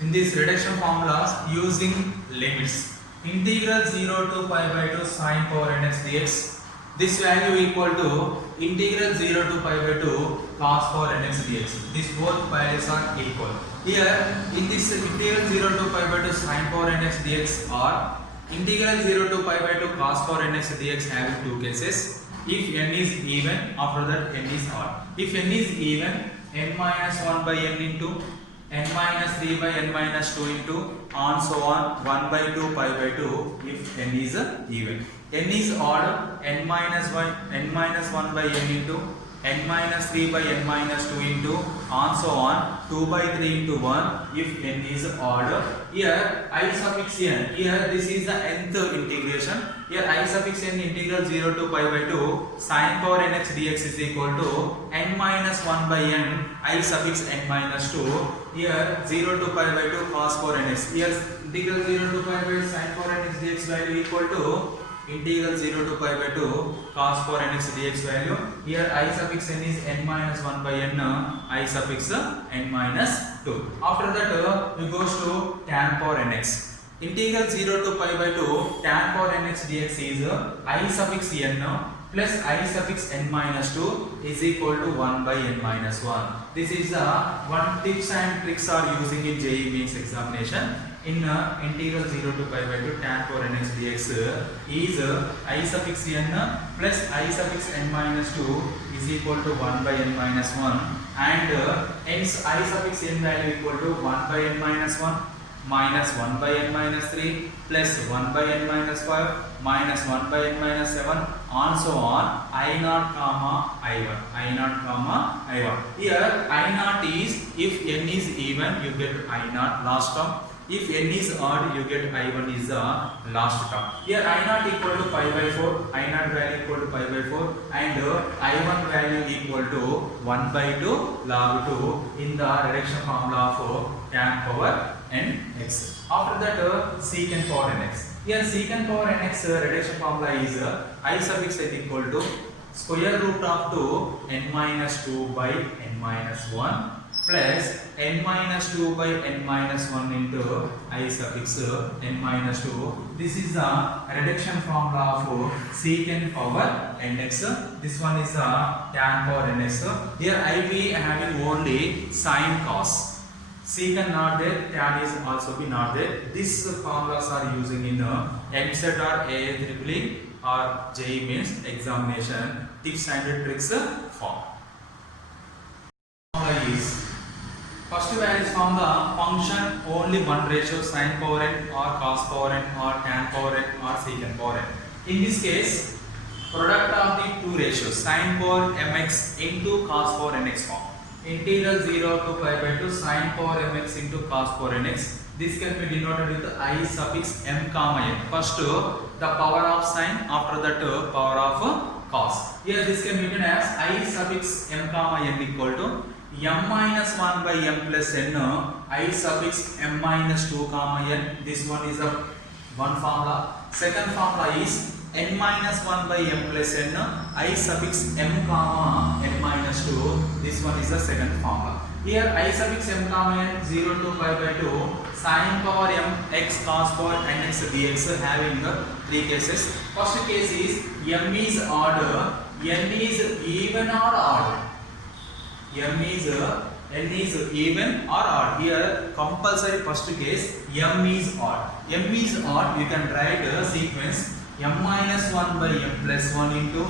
in these reduction formulas using limits. Integral 0 to pi by 2 sin power nx dx. This value equal to integral 0 to pi by 2 cos power nx dx. These both values are equal. Here in this integral 0 to pi by 2 sin power nx dx or integral 0 to pi by 2 cos power nx dx having two cases. If n is even, after that n is odd. If n is even, n minus 1 by n into n minus 3 by n minus 2 into on so on 1 by 2 pi by 2 if n is even. N is odd, n minus 1 by n into n minus 3 by n minus 2 into on so on 2 by 3 into 1 if n is odd. Here I suffix n, here this is the nth integration. Here I suffix n integral 0 to pi by 2 sin power nx dx is equal to n minus 1 by n I suffix n minus 2. Here 0 to pi by 2 cos power nx. Here integral 0 to pi by sin power nx dx value equal to integral 0 to pi by 2 cos power nx dx value. Here I suffix n is n minus 1 by n, I suffix n minus 2. After that we goes to tan power nx. Integral 0 to pi by 2 tan power nx dx is I suffix n plus I suffix n minus 2 is equal to 1 by n minus 1. This is one tips and tricks are using in JEE Mains examination. In integral 0 to pi by 2 tan power nx dx is I suffix n plus I suffix n minus 2 is equal to 1 by n minus 1, and hence I suffix n value equal to 1 by n minus 1 minus 1 by n minus 3 plus 1 by n minus 5 minus 1 by n minus 7 on so on I naught comma I1, I naught comma I1. Here I naught is if n is even you get I naught last term. If n is odd, you get I1 is the last term. Here I naught equal to pi by 4, I naught value equal to pi by 4, and I1 value equal to 1 by 2 log 2 in the reduction formula of tan power nx. After that secant power nx. Here secant power nx reduction formula is I suffix n equal to square root of 2 n minus 2 by n minus 1 plus n minus 2 by n minus 1 into I suffix n minus 2. This is the reduction formula of secant power nx. This one is tan power nx. Here I be having only sin cos. Secant not there, tan is also be not there. These formulas are using in MSET or AAEEE or JEE Mains examination tips and tricks form. Formula is first value is from the function only one ratio sin power n or cos power n or tan power n or secant power n. In this case, product of the two ratios sin power mx into cos power nx form. Integral 0 to pi by 2 sin power mx into cos power nx. This can be denoted with I suffix m comma n. First the power of sin, after that power of cos. Here this can be written as I suffix m comma n equal to m minus 1 by m plus n I suffix m minus 2 comma n. This one is a one formula. Second formula is n minus 1 by m plus n I suffix m comma n minus 2. This one is the second formula. Here I suffix m comma n 0 to pi by 2 sin power m x cos power nx dx having three cases. First case is m is odd, n is even or odd. M is n is even or odd. Here compulsory first case m is odd. M is odd, you can write a sequence m minus 1 by m plus 1 into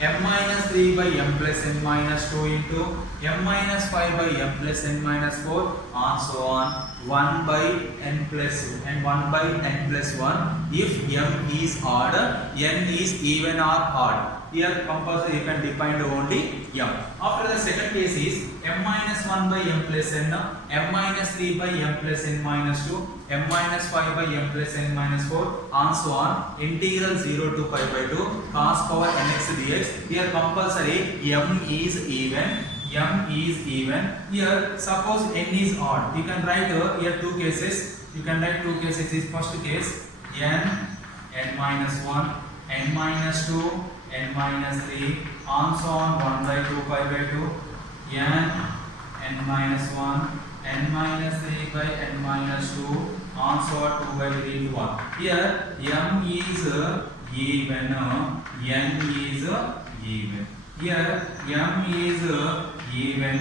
m minus 3 by m plus n minus 2 into m minus 5 by m plus n minus 4 on so on 1 by n plus and 1 by n plus 1 if m is odd, n is even or odd. Here compulsory you can define only m. After the second case is m minus 1 by m plus n, m minus 3 by m plus n minus 2, m minus 5 by m plus n minus 4 on so on integral 0 to pi by 2 cos power nx dx. Here compulsory m is even. M is even. Here suppose n is odd, you can write here two cases. You can write two cases. Is first case n minus 1, n minus 2, n minus 3 on so on 1 by 2 pi by 2 n minus 1, n minus by n minus 2 on so on 2 by 3 to 1. Here m is even, n is even. Here m is even,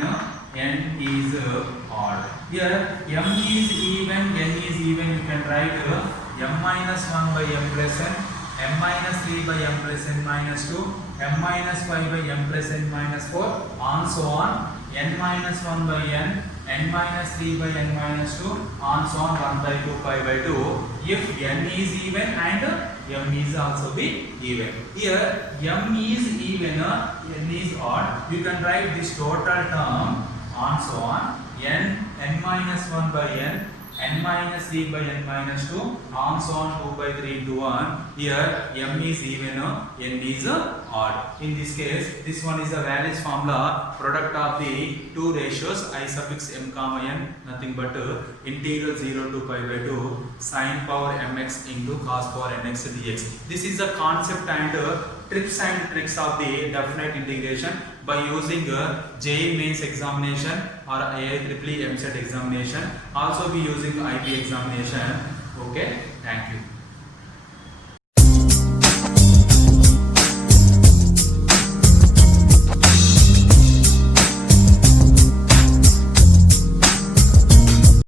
n is odd. Here m is even, n is even. You can write m minus 1 by m plus n, m minus 3 by m plus n minus 2, m minus 5 by m plus n minus 4, on so on, n minus 1 by n, n minus 3 by n minus 2, on so on 1 by 2 pi by 2. If n is even and m is also be even. Here m is even, n is odd. You can write this total term on so on n minus 1 by n, n minus 3 by n minus 2, on so on 2 by 3 into 1. Here m is even, n is odd. In this case, this one is a Wallis formula, product of the two ratios I suffix m comma n, nothing but integral 0 to pi by 2 sin power mx into cos power nx dx. This is the concept and tips and tricks of the definite integration by using JEE mains examination or IIEEE MCET examination. Also be using IB examination. Okay, thank you.